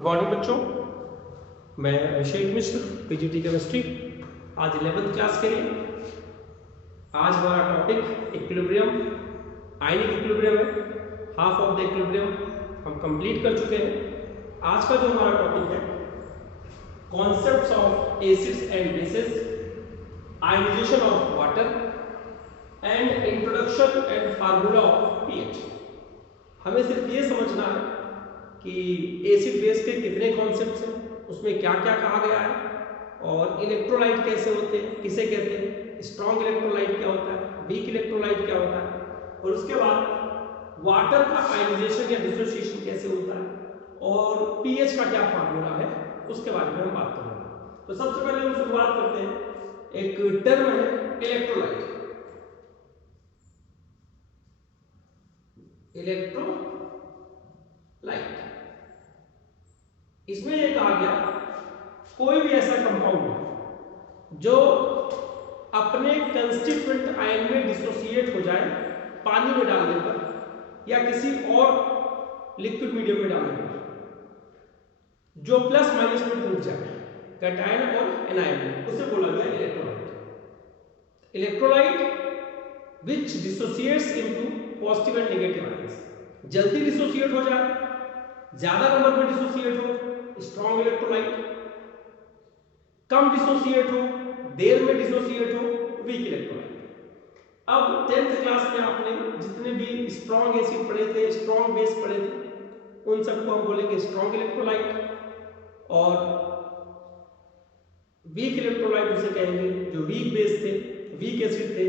Good morning बच्चों, मैं अभिषेक मिश्र, PGT chemistry. आज 11th क्लास के लिए आज हमारा टॉपिक इक्विलिब्रियम, आयनिक इक्विलिब्रियम है। हाफ ऑफ द इक्विलिब्रियम हम कंप्लीट कर चुके हैं। आज का जो हमारा टॉपिक है concepts of acids and bases, ionization of water and introduction and formula of pH. हमें सिर्फ ये समझना है कि एसिड बेस के कितने कॉन्सेप्ट्स हैं, उसमें क्या क्या कहा गया है, और इलेक्ट्रोलाइट कैसे होते हैं, किसे कहते हैं, स्ट्रॉन्ग इलेक्ट्रोलाइट क्या होता है, वीक इलेक्ट्रोलाइट क्या होता है, और उसके बाद वाटर का आयनाइजेशन या डिसोसिएशन कैसे होता है, और पीएच का क्या फार्मूला है, उसके बारे में हम बात करेंगे। तो सबसे पहले हम शुरुआत करते हैं। एक टर्म है इलेक्ट्रोलाइट। इसमें यह कहा गया कोई भी ऐसा कंपाउंड जो अपने कंस्टिट्यूएंट आयन में डिसोसिएट हो जाए पानी में डालने पर या किसी और लिक्विड मीडियम में डालने पर, जो प्लस माइनस में टूट जाए कैटायन और एनायन में, उसे बोला गया electrolyte. Electrolyte which dissociates into positive and negative ions, जल्दी डिसोसिएट हो जाए, ज्यादा नंबर में डिसोसिएट हो, स्ट्रॉन्ग इलेक्ट्रोलाइट, कम डिसोसिएट हो, देर में डिसोसिएट हो, वीक इलेक्ट्रोलाइट। अब 10th क्लास में आपने जितने भी स्ट्रॉन्ग एसिड पढ़े थे, स्ट्रॉन्ग बेस पढ़े थे, उन सबको हम बोलेंगे स्ट्रॉन्ग इलेक्ट्रोलाइट, और वीक इलेक्ट्रोलाइट उसे कहेंगे जो वीक बेस थे, वीक एसिड थे,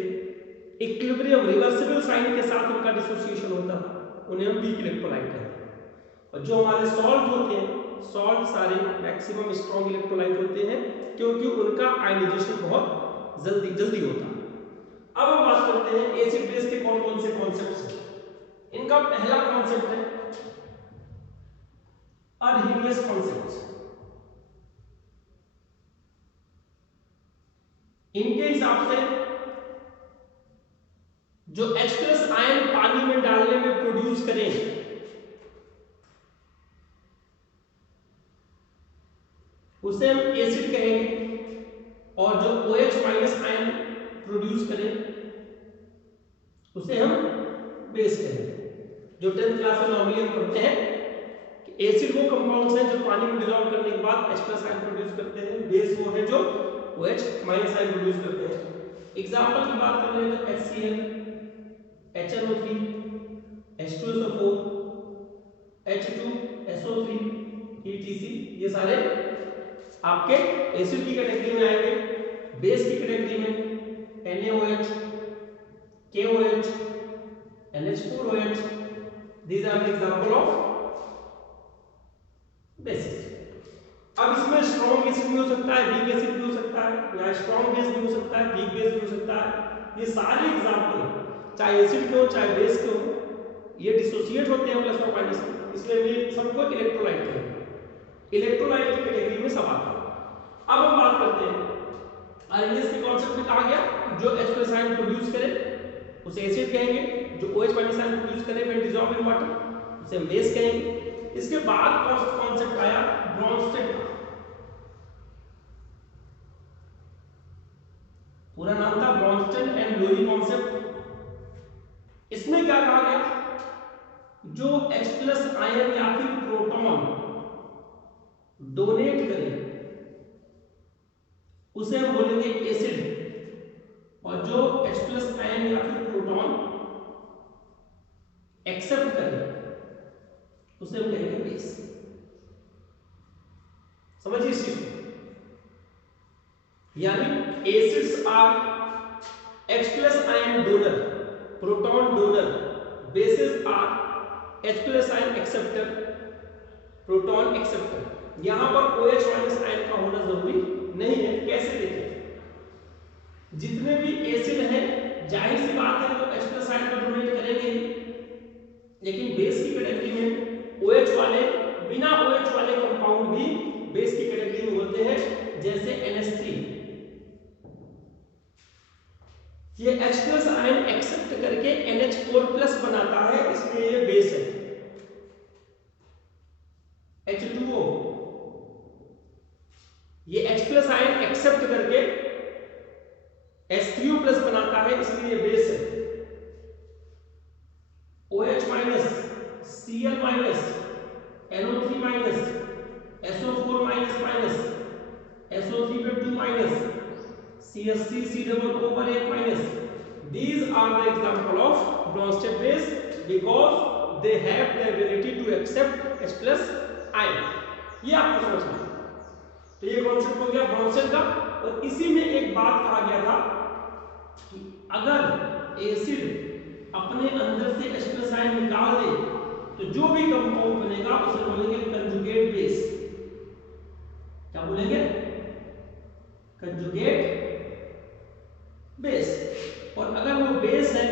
इक्विलिब्रियम रिवर्सिबल साइन के साथ उनका डिसोसिएशन होता था, उन्हें हम वीक इलेक्ट्रोलाइट कहते हैं। और जो हमारे सॉल्ट होते हैं, सॉल्ट सारे मैक्सिमम स्ट्रॉन्ग इलेक्ट्रोलाइट होते हैं क्योंकि उनका आयनाइजेशन बहुत जल्दी होता है। अब हम बात करते हैं एसिड बेस के कौन कौन से कॉन्सेप्ट्स हैं। इनका पहला कॉन्सेप्ट है अरहेनियस कॉन्सेप्ट। इनके हिसाब से जो H+ आयन पानी में डालने में प्रोड्यूस करें उसे हम एसिड कहेंगे, और जो OH- आयन प्रोड्यूस करें उसे हम बेस कहेंगे। जो 10th क्लास में नॉर्मली हम पढ़ते हैं कि एसिड वो कंपाउंड्स हैं जो पानी में डिसॉल्व करने के बाद H+ आयन प्रोड्यूस करते हैं, बेस वो है जो OH- आयन प्रोड्यूस करते हैं। एग्जांपल की बात करें तो HCl, HNO3, H2SO4, H2SO3, ETC, ये सारे आपके एसिड की कैटेगरी में आएंगे। बेस की कैटेगरी में NaOH, KOH, NH4OH, these are the example of bases। अब इसमें स्ट्रॉन्ग एसिड भी हो सकता है, वीक एसिड भी हो सकता है, या स्ट्रॉन्ग बेस भी हो सकता है, वीक बेस भी हो सकता है। ये सारे एग्जांपल चाहे एसिड के हो चाहे बेस के हो, ये डिसोसिएट होते हैं प्लस और माइनस में, इसलिए भी सबको इलेक्ट्रोलाइट कहेंगे। इलेक्ट्रोलाइट की कैटेगरी में सब आता है। अब हम बात करते हैं अरहेनियस के कॉन्सेप्ट में कहा गया जो H+ आयन प्रोड्यूस करे उसे एसिड कहेंगे, जो OH- आयन प्रोड्यूस करे व्हेन डिसॉल्व्ड इन वाटर उसे हम बेस कहेंगे। इसके बाद कॉन्सेप्ट आया ब्रॉन्स्टेड का, पूरा नाम था ब्रॉन्स्टेड एंड लोरी कॉन्सेप्ट। इसमें क्या कहा गया, जो H+ आयन या फिर प्रोटॉन डोनेट करे उसे हम बोलेंगे एसिड, और जो H+ आयन या फिर प्रोटॉन एक्सेप्ट करे उसे हम कहेंगे बेस। समझिए इस चीज को, यानी acids are H+ ion donor, proton donor, bases are H+ ion acceptor, proton acceptor. यहां पर OH- आयन का होना जरूरी नहीं है। कैसे देखें, जितने भी एसिड हैं जाहिर सी बात है तो H+ आयन को डोनेट करेंगे, लेकिन बेस की कैटेगरी में OH वाले, बिना OH वाले कंपाउंड भी बेस की कैटेगरी में होते हैं, जैसे NH3। ये H+ आयन एक्सेप्ट करके NH4+ बनाता है, इसलिए ये बेस है। H2O ये H प्लस आयन एक्सेप्ट करके H3O प्लस बनाता है, इसलिए ये बेस है। OH minus, Cl minus, NO3 minus, SO4 minus minus, SO3 पे 2 minus, CH3 C double O पर 1 minus. These are the example of Bronsted base because they have the ability to accept H plus ion। ये आपको समझना है। तो ये concept हो गया ब्रॉन्सेट का। और इसी में एक बात कहा गया था कि अगर एसिड अपने अंदर से H प्लस आयन निकाल दे तो जो भी कंपाउंड बनेगा उसे बोलेंगे कंजुगेट बेस। क्या बोलेंगे? Conjugate base. और अगर वो बेस है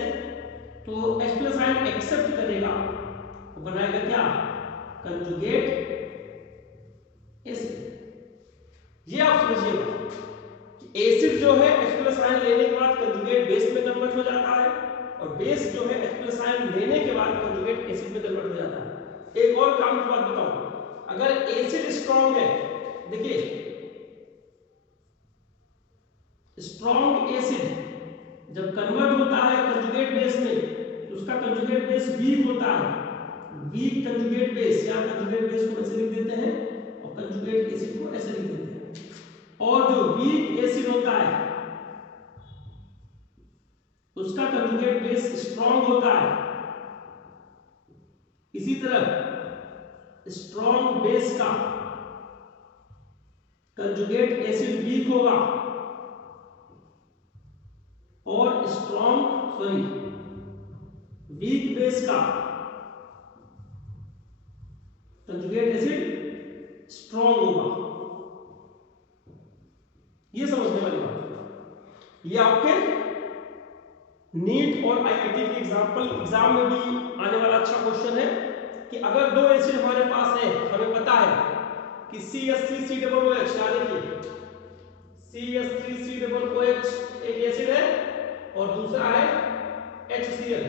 तो H प्लस आयन एक्सेप्ट करेगा, वो बनाएगा क्या? Conjugate acid. ये आप समझिएगा कि एसिड जो है H प्लस आयन लेने के बाद कंजुगेट बेस में कन्वर्ट हो जाता है, और बेस जो है H प्लस आयन लेने के बाद कंजुगेट एसिड में कन्वर्ट हो जाता है। एक और काम की बात बताऊं, अगर एसिड स्ट्रॉन्ग है, देखिए स्ट्रॉन्ग एसिड जब कन्वर्ट होता है कंजुगेट बेस में तो उसका कंजुगेट बेस वीक होता है। वीक कंजुगेट बेस, या कंजुगेट बेस को ऐसे लिख देते हैं और कंजुगेट एसिड को ऐसे लिख देते हैं। और जो वीक एसिड होता है उसका कंजुगेट बेस स्ट्रॉन्ग होता है। इसी तरह स्ट्रॉन्ग बेस का कंजुगेट एसिड वीक होगा, और वीक बेस का कंजुगेट एसिड स्ट्रॉन्ग होगा। ये समझने वाली बात है। ये आपके नीट और आईआईटी के एग्जाम में भी आने वाला अच्छा क्वेश्चन है कि अगर दो एसिड हमारे पास है, हमें पता है कि CH3COOH, याद रखिए CH3COOH एक एसिड है और दूसरा है HCl।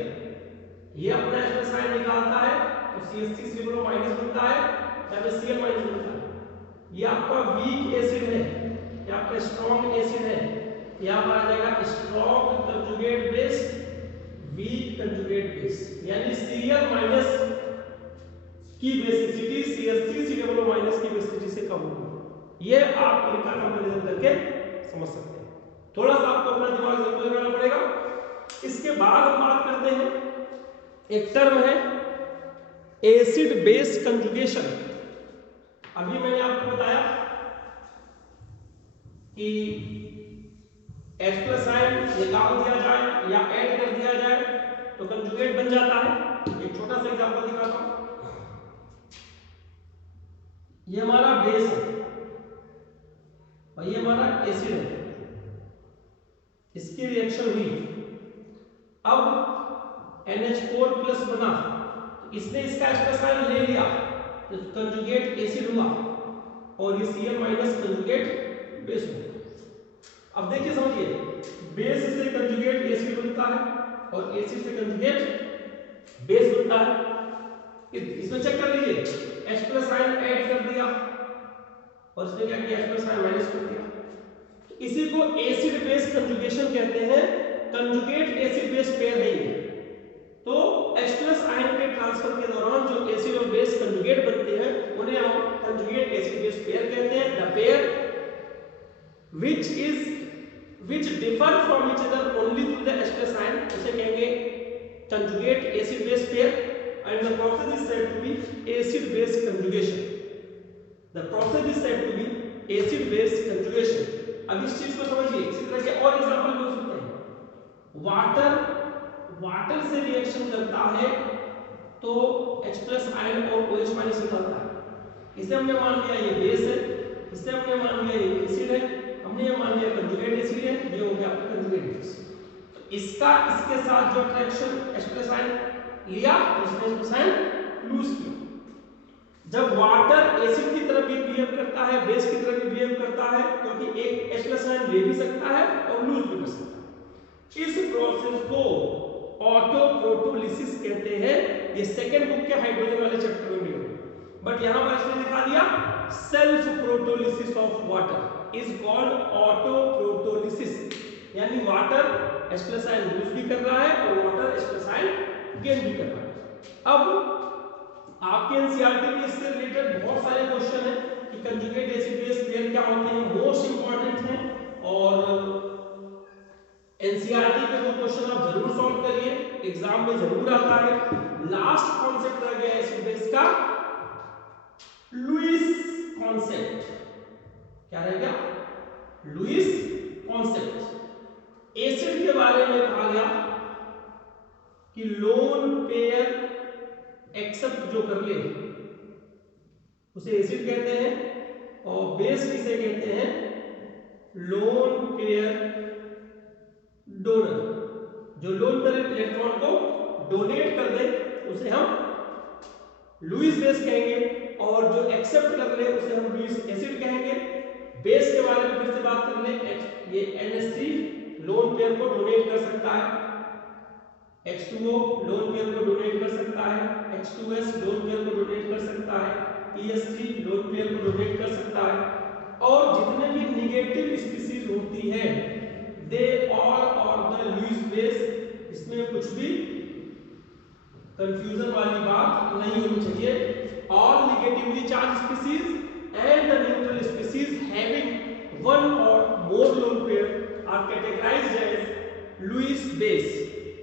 ये अपना H प्लस आयन निकालता है तो CH3COO माइनस बनता है, या फिर Cl माइनस बनता है। ये आपका वीक एसिड है, ये आपका स्ट्रॉन्ग एसिड है। यहाँ पर आ जाएगा strong conjugate base, weak conjugate base, यानी Cl माइनस की बेसिसिटी CH3COO माइनस की बेसिसिटी से कम होगी। ये आप इनका कंपैरिजन करके समझ सकते हैं। थोड़ा सा आपको अपना दिमाग जरूर लगाना पड़ेगा। इसके बाद हम बात करते हैं, एक टर्म है एसिड बेस कंजुगेशन। अभी मैंने आपको बताया कि H प्लस आयन निकाल दिया जाए या ऐड कर दिया जाए तो कंजुगेट बन जाता है। एक छोटा सा एग्जांपल दिखाता हूं। ये हमारा बेस है और ये हमारा एसिड है, इसकी रिएक्शन हुई, अब NH4 प्लस बना, तो इसने इसका H प्लस आयन ले लिया तो कंजुगेट एसिड हुआ, और ये Cl माइनस कंजुगेट बेस हुआ। अब देखिए समझिए, बेस से कंजुगेट एसिड बनता है और एसिड से कंजुगेट बेस बनता है। इसमें चेक कर लीजिए, H प्लस आयन ऐड कर दिया और इसने क्या किया, H प्लस आयन माइनस कर दिया। तो इसी को एसिड बेस कंजुगेशन कहते हैं। कंजुगेट एसिड बेस पेयर है ये। तो H प्लस आयन के ट्रांसफर के दौरान जो एसिड और बेस कंजुगेट बनते हैं उन्हें हम कंजुगेट एसिड बेस पेयर कहते हैं। The pair which differ from each other only through the H plus ion, उसे कहेंगे conjugate acid base pair, and the process is said to be acid base conjugation. The process is said to be acid base conjugation. अब इस चीज को समझिए, इसी तरह के और एग्जांपल ले सकते हैं। वाटर से रिएक्शन करता है तो H प्लस आयन और OH माइनस निकलता है। इसे हमने मान लिया ये बेस है, इसे हमने मान लिया ये एसिड है, हमने ये मान लिया कंजुगेट एसिड है, ये हो गया आपका कंजुगेट बेस। तो इसका इसके साथ जो अट्रैक्शन H प्लस आयन लिया, उसने H प्लस आयन लूज किया। जब वाटर एसिड की तरह भी बिहेव करता है, बेस की तरह भी बिहेव करता है, क्योंकि एक H प्लस आयन ले भी सकता है और लूज भी कर सकता है। इस प्रोसेस को ऑटो प्रोटोलिसिस कहते हैं। ये सेकंड बुक के हाइड्रोजन वाले चैप्टर में मिलेगा, बट यहां पर इसने दिखा दिया self self protolysis of water is called autoprotolysis, यानी water H plus ion lose भी कर रहा है और water H plus ion gain भी कर रहा है। अब आपके एनसीईआरटी में इससे रिलेटेड बहुत सारे क्वेश्चन हैं कि कंजुगेट एसिड बेस पेयर क्या होते हैं, मोस्ट इंपॉर्टेंट हैं और एनसीईआरटी के वो क्वेश्चन आप जरूर सॉल्व करिए, एग्जाम में जरूर आता है। लास्ट कॉन्सेप्ट रह गया एसिड बेस का, लुईस कॉन्सेप्ट। क्या रह गया? Lewis concept. एसिड के बारे में कहा गया कि लोन पेयर एक्सेप्ट जो कर ले उसे एसिड कहते हैं और बेस किसे कहते हैं? Lone pair donor. जो लोन पेयर इलेक्ट्रॉन को डोनेट कर दे उसे हम लुईस बेस कहेंगे और जो एक्सेप्ट कर ले उसे हम लुईस एसिड कहेंगे। बेस के बारे में फिर से बात कर ले, ये NH3 लोन पेयर को डोनेट कर सकता है, H2O लोन पेयर को डोनेट कर सकता है, H2S लोन पेयर को डोनेट कर सकता है, PS3 लोन पेयर को डोनेट कर सकता है और जितने भी निगेटिव स्पीशीज होती है they all are the Lewis base. इसमें कुछ भी कंफ्यूजन वाली बात नहीं होनी चाहिए। All negatively charged species and the neutral species having one or more lone pair are categorized as Lewis base.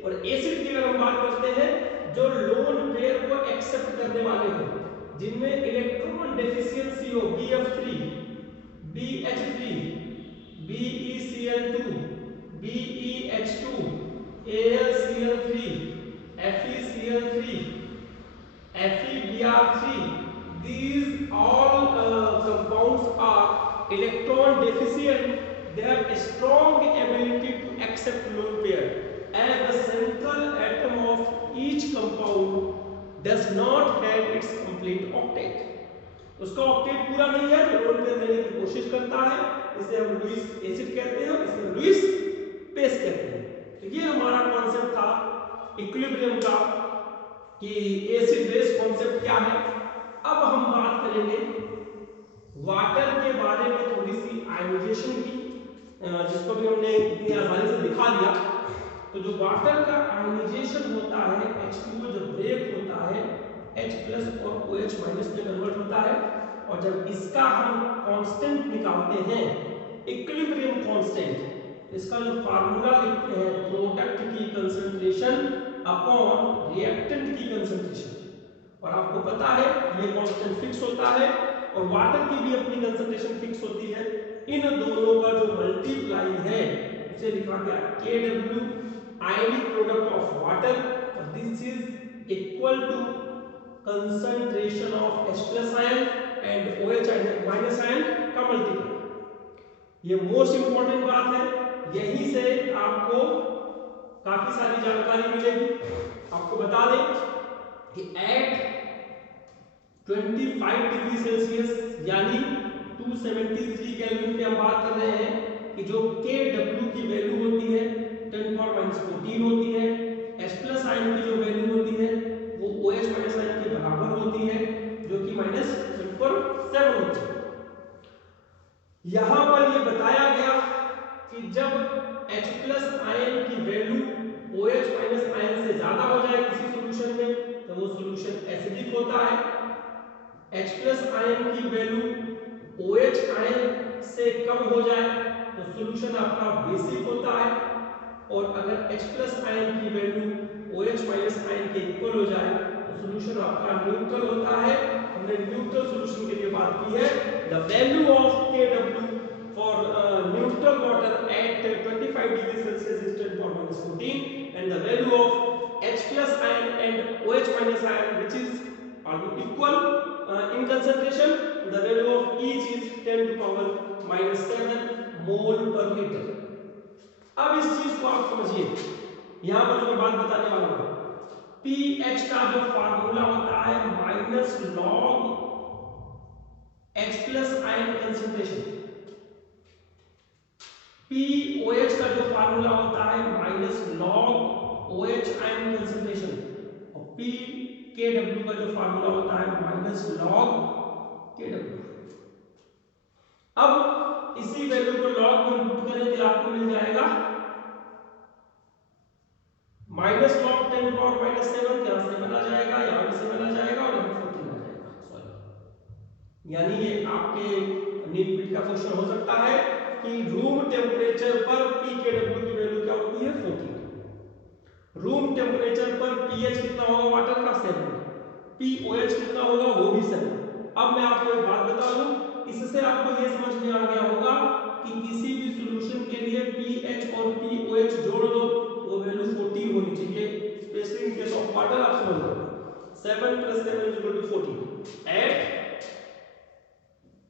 और एसिड की अगर हम बात करते हैं जो लोन पेयर को एक्सेप्ट करने वाले हो, जिनमें इलेक्ट्रॉन डेफिशिएंसी हो BF3, BH3, BeCl2, BeH2, AlCl3, FeCl3, FeBr3, these all compounds are electron deficient. They have a strong ability to accept lone pair, and the central atom of each compound does not have its complete octet. उसका octet पूरा नहीं है तो lone pair लेने की कोशिश करता है, इसे हम लुईस एसिड कहते हैं और इसे हम लुईस बेस कहते हैं। तो ये हमारा कॉन्सेप्ट था इक्विलिब्रियम का कि एसिड बेस कॉन्सेप्ट क्या है। अब हम बात करेंगे वाटर के बारे में, थोड़ी सी आयनाइजेशन की, जिसको भी हमने इतनी आसानी से दिखा दिया। तो जो वाटर का आयनाइजेशन होता है, H2O जब ब्रेक होता है H प्लस और OH माइनस में कन्वर्ट होता है और जब इसका हम कांस्टेंट निकालते हैं इक्विलिब्रियम कांस्टेंट, इसका जो फार्मूला लिखते हैं प्रोडक्ट की कंसंट्रेशन अपॉन रिएक्टेंट की कंसंट्रेशन, और आपको पता है ये कांस्टेंट फिक्स होता है और वाटर की भी अपनी कंसंट्रेशन फिक्स होती है। इन दोनों का जो मल्टीप्लाई है उसे लिखा गया KW, ionic product of water, और this is equal to concentration of H plus ion and OH minus ion का मल्टीप्लाई। ये मोस्ट इंपॉर्टेंट बात है, यहीं से आपको काफी सारी जानकारी मिलेगी। आपको बता दें कि एट 25 डिग्री सेल्सियस यानी 273 केल्विन पे हम बात कर रहे हैं कि जो KW की वैल्यू होती है 10⁻⁻14 होती है, H प्लस आयन की जो वैल्यू होती है वो OH माइनस आयन के बराबर होती है जो कि -7 होती है। यहां पर ये बताया गया कि जब H प्लस आयन की वैल्यू OH माइनस आयन से ज्यादा हो जाए किसी सॉल्यूशन में तो वो सॉल्यूशन एसिडिक होता है। H प्लस आयन की वैल्यू OH आयन से कम हो जाए तो सॉल्यूशन आपका बेसिक होता है, और अगर H प्लस आयन की वैल्यू OH माइनस आयन के इक्वल हो जाए तो सॉल्यूशन आपका न्यूट्रल होता है। हमने न्यूट्रल सॉल्यूशन के लिए बात की है। The value of KW for neutral water at 25 degree Celsius is 10⁻⁻14 and the value of H plus ion and OH minus ion which is are equal in concentration, the value of each is 10⁻⁻7 mole per litre. अब इस चीज को आप समझिए, यहां पर जो मैं बात बताने वाला हूं, pH का जो फार्मूला होता है minus log H plus ion concentration, pOH का जो फार्मूला होता है minus log OH ion concentration, और pKW का जो फार्मूला होता है माइनस लॉग KW। अब इसी वैल्यू को लॉग में पुट करें तो आपको मिल जाएगा माइनस लॉग 10 पावर माइनस 7, यहाँ 7 आ जाएगा, यहाँ भी 7 आ जाएगा और यहाँ 14 आ जाएगा। सॉरी, यानी ये आपके नीट बिट का क्वेश्चन हो सकता है कि रूम टेम्परेचर पर pKw की वैल्यू क्या होती है 14। रूम टेम्परेचर पर pH कितना होगा वाटर का 7, pOH कितना होगा वो भी 7। अब मैं आपको एक बात बता दूं, इससे आपको ये समझ में आ गया होगा कि किसी भी सॉल्यूशन के लिए pH और pOH जोड़ दो वो वैल्यू 14 होनी चाहिए, specially in case of water. आप समझ लो 7 + 7 = 14 एट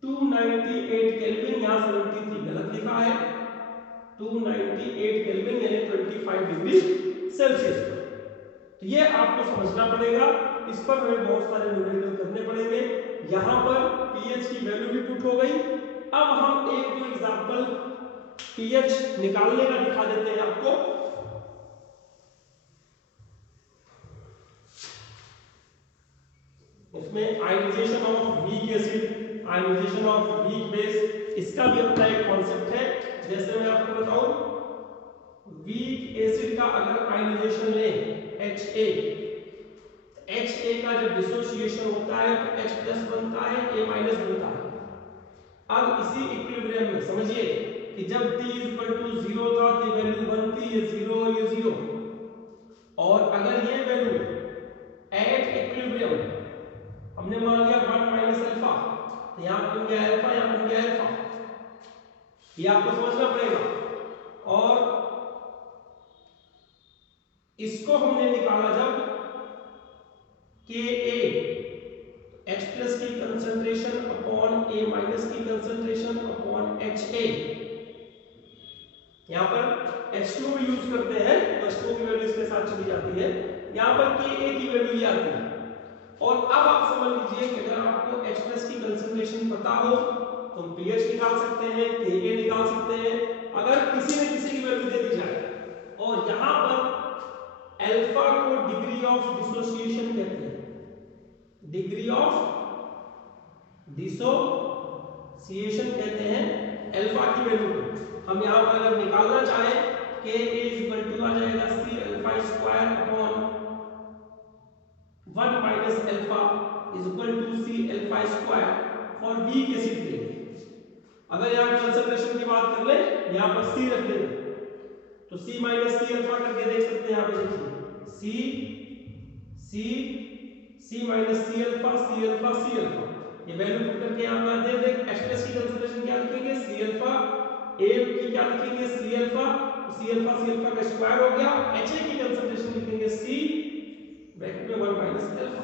298 केल्विन, यहाँ 73 गलत लिखा है, 298 केल्विन यानी 25 डिग्री सेल्सियस पर। तो ये आपको समझना पड़ेगा, इस पर हमें बहुत सारे न्यूमेरिकल करने पड़ेंगे। यहाँ पर pH की वैल्यू भी पुट हो गई। अब हम एक दो एग्जांपल pH निकालने का दिखा देते हैं आपको। इसमें ionization of weak acid, ionization of weak base, इसका भी अपना एक कॉन्सेप्ट है। जैसे मैं आपको बताऊं, वीक एसिड का अगर आयनाइजेशन लें HA, HA का जब डिसोसिएशन होता है तो H+ बनता है, A- बनता है। अब इसी इक्विलिब्रियम में समझिए कि जब T = 0 था तो वैल्यू 1 थी, ये 0 और ये 0, और अगर ये वैल्यू एट इक्विलिब्रियम हमने मान लिया 1 - अल्फा, तो यहां पर बन गया अल्फा, यहां बन गया अल्फा, ये आपको समझना पड़ेगा। और इसको हमने निकाला जब Ka H+ की कंसंट्रेशन अपॉन A- की कंसंट्रेशन अपॉन HA, यहां पर H2 यूज करते हैं तो H2 की वैल्यू इसके साथ चली जाती है, यहां पर Ka की वैल्यू ये आती है। और अब आप समझ लीजिए कि अगर आपको H+ की कंसंट्रेशन पता हो तो हम pH निकाल सकते हैं, Ka निकाल सकते हैं। अगर किसी ने किसी की वैल्यू दे दी जाए और यहां पर अल्फा को डिग्री ऑफ डिसोसिएशन कहते हैं, डिग्री ऑफ डिसोसिएशन कहते हैं अल्फा की वैल्यू को। हम यहां पर अगर निकालना चाहें Ka = आ जाएगा C⁴² upon 1 - alpha C⁴² for weak acid के लिए। अगर यहां कंसंट्रेशन की बात कर ले, यहां पर C रख दें तो C - C अल्फा करके देख सकते हैं। यहां पे देखिए C - C alpha, C alpha, C alpha, ये वैल्यू पुट करके यहां पे आते हैं। देख H+ की कंसंट्रेशन क्या लिखेंगे C अल्फा, A की क्या लिखेंगे C अल्फा, C अल्फा का स्क्वायर हो गया। HA की कंसंट्रेशन लिखेंगे C ब्रैकेट में 1 - अल्फा,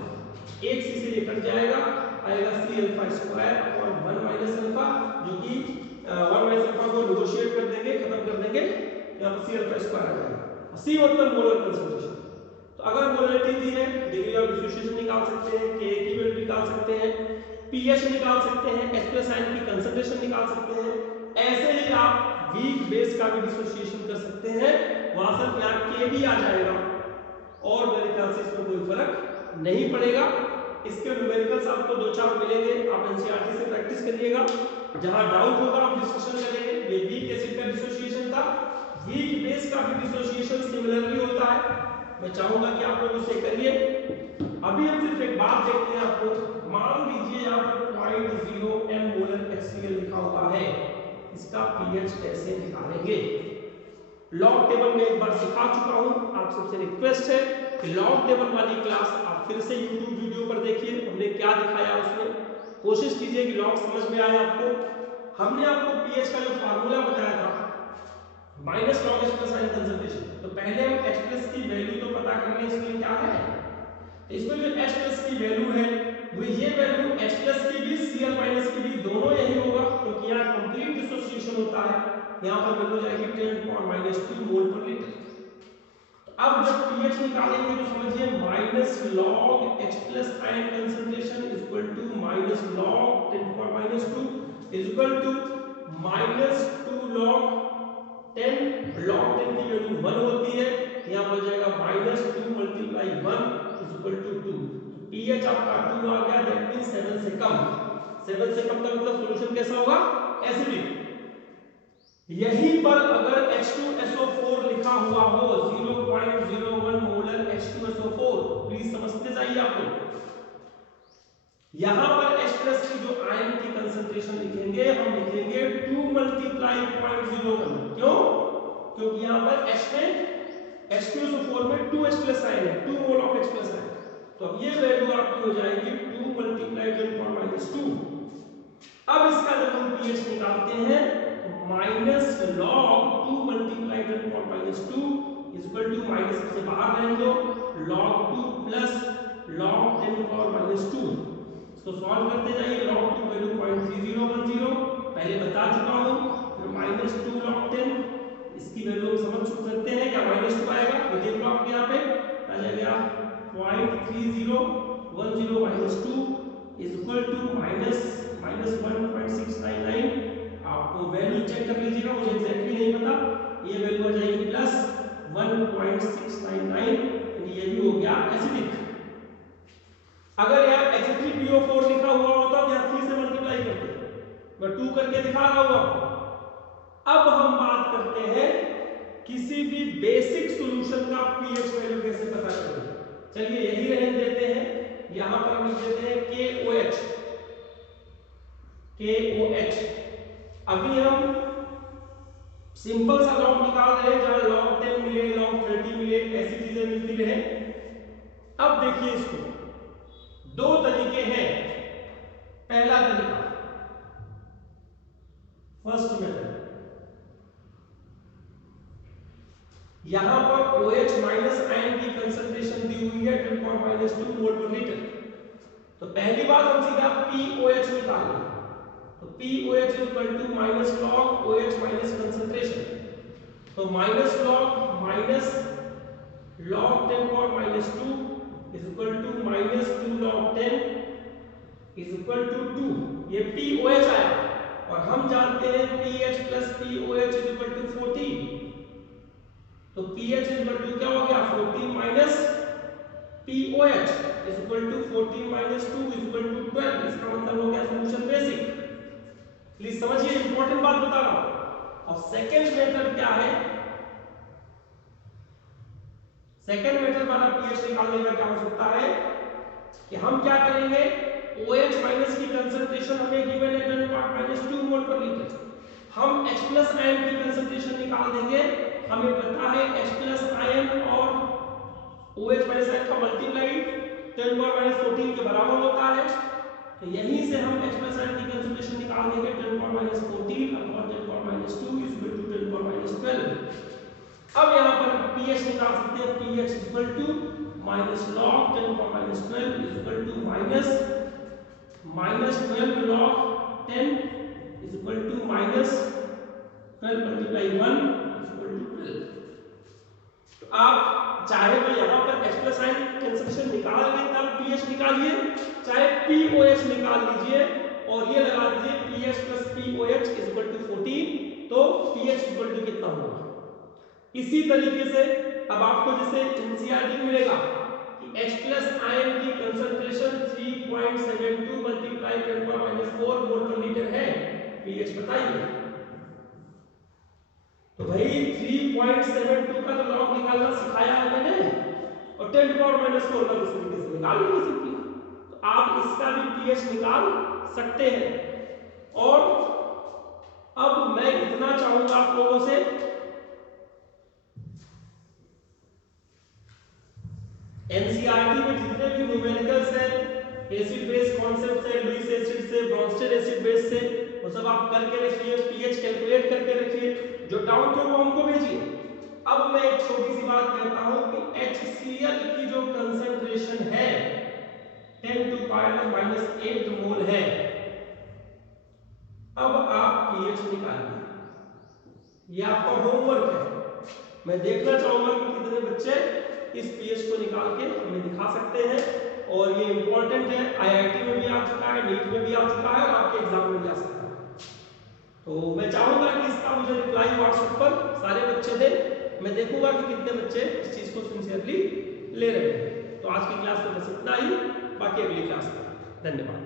एक C से ये कट जाएगा, आएगा C अल्फा² अपॉन 1 - अल्फा, जो कि 1 - अल्फा को नेगोशिएट कर देंगे, खत्म कर देंगे, यहां पर C अल्फा² आ जाएगा। C मतलब मोलर कंसंट्रेशन। तो अगर मोलरिटी दी है, डिग्री ऑफ डिसोसिएशन निकाल सकते हैं, Ka की वैल्यू निकाल सकते हैं, pH निकाल सकते हैं, H+ आयन की कंसंट्रेशन निकाल सकते हैं। ऐसे ही आप वीक बेस का भी डिसोसिएशन कर सकते हैं, वहां सिर्फ यहाँ K भी आ जाएगा और मेरे ख्याल से इसमें कोई फर्क नहीं पड़ेगा। इसके न्यूमेरिकल्स आपको 2-4 मिलेंगे, आप एनसीईआरटी से प्रैक्टिस करिएगा, जहां डाउट होगा हम डिस्कशन करेंगे। ये वीक एसिड का डिसोसिएशन था, वीक बेस का भी डिसोसिएशन सिमिलरली होता है। मैं चाहूंगा कि आप लोग उसे करिए। अभी हम सिर्फ एक बात देखते हैं आपको, मान लीजिए यहाँ पर 0.0 m मोलर HCl लिखा हुआ है, इसका pH कैसे निकालेंगे? लॉग टेबल में एक बार सिखा चुका हूं, आप सबसे रिक्वेस्ट है कि लॉग टेबल वाली क्लास आप फिर से YouTube वीडियो पर देखिए, हमने क्या दिखाया उसमें कोशिश कीजिए कि लॉग समझ में आए आपको। हमने आपको pH का जो फार्मूला बताया था minus log H+ ion concentration, तो पहले हम H+ की वैल्यू तो पता कर लें इसमें क्या है। इसमें जो H+ की वैल्यू है वो ये वैल्यू H+ की भी Cl- की भी दोनों यही होगा, क्योंकि यहाँ कंप्लीट डिसोसिएशन होता है। यहाँ पर वैल्यू जाएगी 10⁻⁻2 मोल पर लीटर। तो अब जब pH निकालेंगे तो समझिए minus log H+ ion concentration equal to minus log 10⁻⁻2 equal to -2 log 10 log 10 की वैल्यू 1 होती है, यहाँ पर जाएगा -2 × 1 = 2। pH आपका 2 आ गया, दैट मींस 7 से कम। 7 से कम का मतलब सॉल्यूशन कैसा होगा? ऐसे यहीं पर अगर H2SO4 लिखा हुआ हो 0.01 मोलर H2SO4, प्लीज समझते जाइए आप लोग। यहां पर H+ की जो आयन की कंसंट्रेशन लिखेंगे, हम लिखेंगे 2 मल्टीप्लाई 0.01। क्यों? क्योंकि यहां पर H में H2SO4 में 2H+ आयन है, 2 मोल ऑफ H+ आयन। तो अब ये वैल्यू आपकी हो जाएगी 2 मल्टीप्लाई 10⁻²। अब इसका जब हम pH निकालते हैं तो minus log 2 multiply 10⁻² is equal to minus से बाहर रहने दो log 2 प्लस log 10⁻²। इसको सॉल्व करते जाइए। log 2 वैल्यू 0.3010 पहले बता चुका हूं, फिर -2 log 10, इसकी वैल्यू हम समझ सकते हैं क्या -2 आएगा। ये देख लो आप यहां पे आ जाएगा 0.3010 -2 इज इक्वल टू -1.699। आपको वैल्यू चेक कर लीजिएगा, मुझे एग्जैक्टली नहीं पता। ये वैल्यू आ जाएगी +1.699, ये भी हो गया एसिडिक। अगर यहाँ H3PO4 लिखा हुआ होता तो यहाँ 3 से मल्टीप्लाई करते, मैं 2 करके दिखा रहा हूँ आपको। अब हम बात करते हैं किसी भी बेसिक सॉल्यूशन का pH वैल्यू कैसे पता करें। चलिए यही रहने देते हैं, यहां पर हम लिख देते हैं KOH। अभी हम सिंपल सा लॉग निकाल रहे हैं, जहां log 10 मिले, log 30 मिले, ऐसी चीजें मिलती रहे। अब देखिए इसको, दो तरीके हैं। पहला तरीका फर्स्ट मेथड, यहां पर OH माइनस आयन की कंसंट्रेशन दी हुई है 10⁻² मोल पर लीटर। तो पहली बात हम सीधा POH निकाल लें, तो POH is equal to minus log OH minus concentration. तो minus log log 10⁻² is equal to -2 log 10 is equal to 2। ये POH आया और हम जानते हैं pH plus POH is equal to 14। तो pH इज इक्वल टू क्या हो गया 14 minus POH is equal to 14 minus 2 is equal to 12। इसका मतलब हो गया सॉल्यूशन बेसिक। प्लीज समझिए, इंपॉर्टेंट बात बता रहा हूं। और सेकंड मेथड क्या है, सेकंड मेथड वाला pH निकालने का क्या हो सकता है कि हम क्या करेंगे, OH माइनस की कंसंट्रेशन हमें गिवन है 10⁻² मोल पर लीटर। हम H+ आयन की कंसंट्रेशन निकाल देंगे। हमें पता है H+ आयन और OH माइनस आयन का मल्टीप्लाई 10⁻14 के बराबर होता है। तो यहीं से हम H+ आयन की कंसंट्रेशन निकाल देंगे 10⁻14 अपॉन 10⁻² इज इक्वल टू 10⁻12। अब यहां पर pH निकाल सकते हैं, pH is equal to minus log 10⁻12 is equal to -12 log 10 is equal to -12 multiply 1 is equal to 12। तो आप चाहे तो यहां पर H+ आयन कंसंट्रेशन निकाल लें तब pH निकालिए, चाहे POH निकाल लीजिए और ये लगा दीजिए pH plus POH is equal to 14। तो pH इज इक्वल टू कितना होगा। इसी तरीके से अब आपको जैसे एनसीईआरटी में मिलेगा कि H+ आयन की कंसंट्रेशन 3.72 मल्टीप्लाई 10⁻4 मोल पर लीटर है, pH बताइए। तो भाई 3.72 का तो लॉग निकालना सिखाया है मैंने, और 10⁻4 का दूसरे तरीके से निकाल लीजिए सिंपली। तो आप इसका भी pH निकाल सकते हैं। और अब मैं इतना चाहूंगा आप लोगों से, एनसीईआरटी में जितने भी न्यूमेरिकल्स हैं, एसिड बेस कॉन्सेप्ट से, लुईस एसिड से, ब्रॉन्स्टेड एसिड बेस से, वो सब आप करके रखिए, pH कैलकुलेट करके रखिए। जो डाउट हो वो हमको भेजिए। अब मैं एक छोटी सी बात कहता हूं कि HCl की जो कंसंट्रेशन है 10⁻⁻8 मोल है। अब आप pH निकालिए, ये आपका होमवर्क है। मैं देखना चाहूंगा कि कितने बच्चे इस pH को निकाल के हमें दिखा सकते हैं। और ये इंपॉर्टेंट है, IIT में भी आ चुका है, नीट में भी आ चुका है और आपके एग्जाम में भी आ सकता है। तो मैं चाहूंगा कि इसका मुझे रिप्लाई व्हाट्सएप पर सारे बच्चे दें। मैं देखूंगा कि कितने बच्चे इस चीज को सिंसियरली ले रहे हैं। तो आज की क्लास में बस इतना ही, बाकी अगली क्लास में। धन्यवाद।